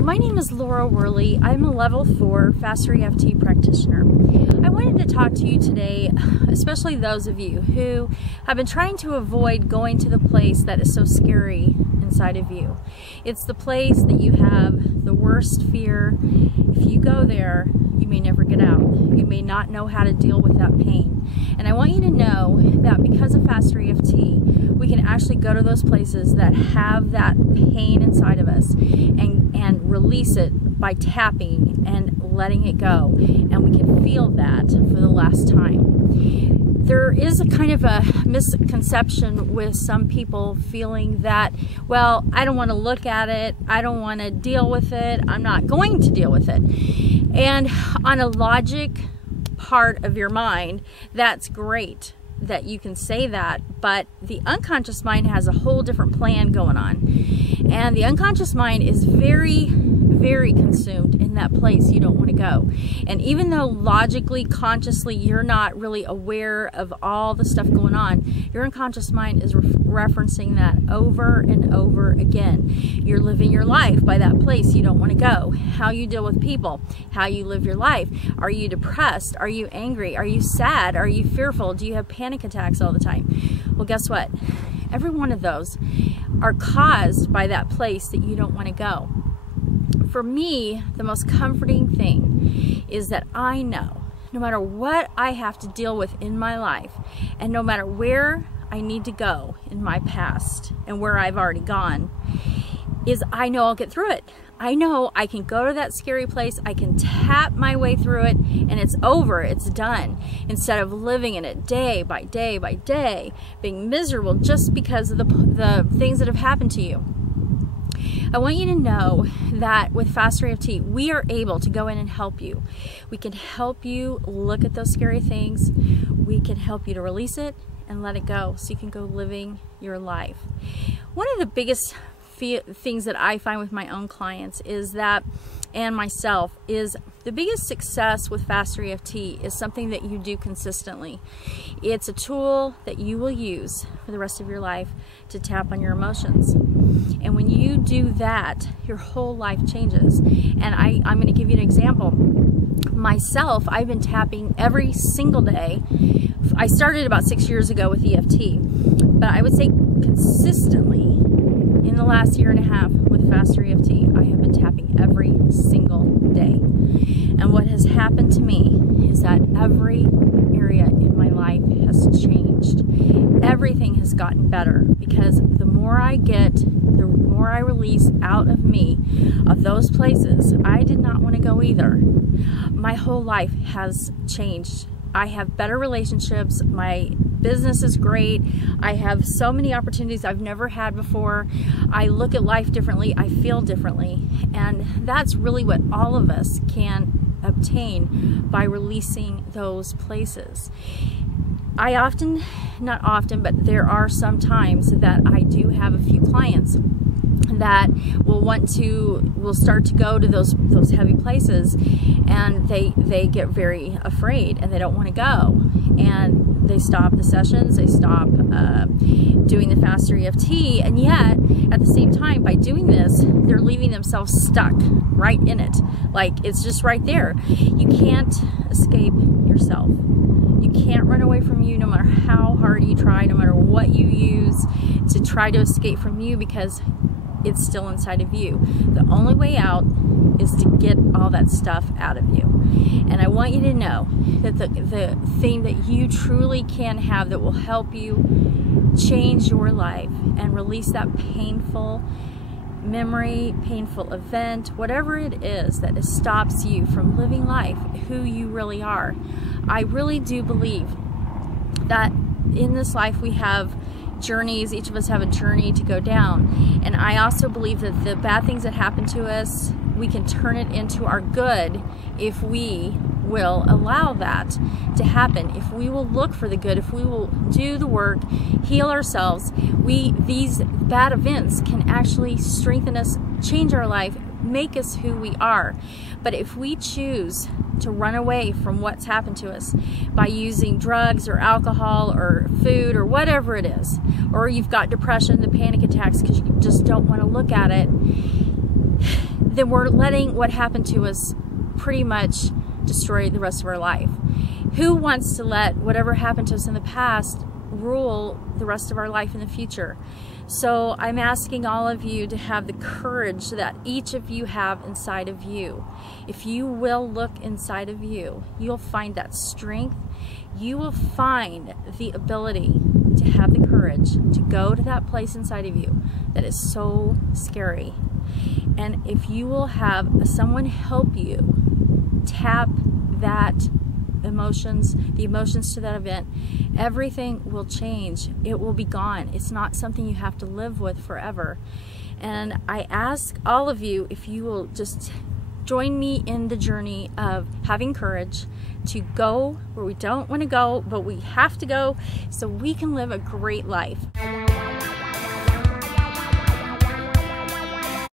my name is Worley. I'm a level 4 FasterEFT practitioner. I wanted to talk to you today, especially those of you who have been trying to avoid going to the place that is so scary inside of you. It's the place that you have the worst fear. If you go there, you may never get out. You may not know how to deal with that pain. And I want you to know that because of FasterEFT, we can actually go to those places that have that pain inside of us and release it by tapping and letting it go. And we can feel that for the last time. There is a kind of a misconception with some people feeling that, well, I don't want to look at it, I don't want to deal with it, I'm not going to deal with it. And on a logic part of your mind, that's great that you can say that, but the unconscious mind has a whole different plan going on. And the unconscious mind is very consumed in that place you don't want to go. And even though logically, consciously, you're not really aware of all the stuff going on, your unconscious mind is referencing that over and over again. You're living your life by that place you don't want to go. How you deal with people, how you live your life. Are you depressed? Are you angry? Are you sad? Are you fearful? Do you have panic attacks all the time? Well, guess what? Every one of those are caused by that place that you don't want to go. For me, the most comforting thing is that I know no matter what I have to deal with in my life, and no matter where I need to go in my past and where I've already gone, is I know I'll get through it. I know I can go to that scary place, I can tap my way through it, and it's over, it's done. Instead of living in it day by day by day, being miserable just because of the things that have happened to you. I want you to know that with FasterEFT, we are able to go in and help you. We can help you look at those scary things. We can help you to release it and let it go so you can go living your life. One of the biggest things that I find with my own clients is that, and myself, is the biggest success with FasterEFT is something that you do consistently. It's a tool that you will use for the rest of your life to tap on your emotions. And when you do that, your whole life changes. And I'm going to give you an example. Myself, I've been tapping every single day. I started about 6 years ago with EFT, but I would say consistently in the last year and a half with FasterEFT, I have been tapping every single day. And what has happened to me is that every area in my life has changed. Everything has gotten better because the more I get, the more I release out of me of those places I did not want to go either. My whole life has changed. I have better relationships, my business is great, I have so many opportunities I've never had before, I look at life differently, I feel differently, and that's really what all of us can obtain by releasing those places. I often, not often, but there are some times that I do have a few clients that will start to go to those heavy places, and they get very afraid and they don't want to go, and they stop the sessions, they stop doing the FasterEFT, and yet at the same time, by doing this, they're leaving themselves stuck right in it. Like, it's just right there. You can't escape yourself. You can't run away from you no matter how hard you try, no matter what you use to try to escape from you, because it's still inside of you. The only way out is to get all that stuff out of you. And I want you to know that the thing that you truly can have that will help you change your life and release that painful memory, painful event, whatever it is that stops you from living life who you really are. I really do believe that in this life we have journeys, each of us have a journey to go down, and I also believe that the bad things that happen to us, we can turn it into our good if we will allow that to happen. If we will look for the good, if we will do the work, heal ourselves, these bad events can actually strengthen us, change our life, make us who we are. But if we choose to run away from what's happened to us by using drugs or alcohol or food or whatever it is, or you've got depression, the panic attacks because you just don't want to look at it, then we're letting what happened to us pretty much destroy the rest of our life. Who wants to let whatever happened to us in the past rule the rest of our life in the future? So I'm asking all of you to have the courage that each of you have inside of you. If you will look inside of you, you'll find that strength. You will find the ability to have the courage to go to that place inside of you that is so scary. And if you will have someone help you tap that emotions, the emotions to that event, everything will change. It will be gone. It's not something you have to live with forever. And I ask all of you if you will just join me in the journey of having courage to go where we don't want to go, but we have to go so we can live a great life.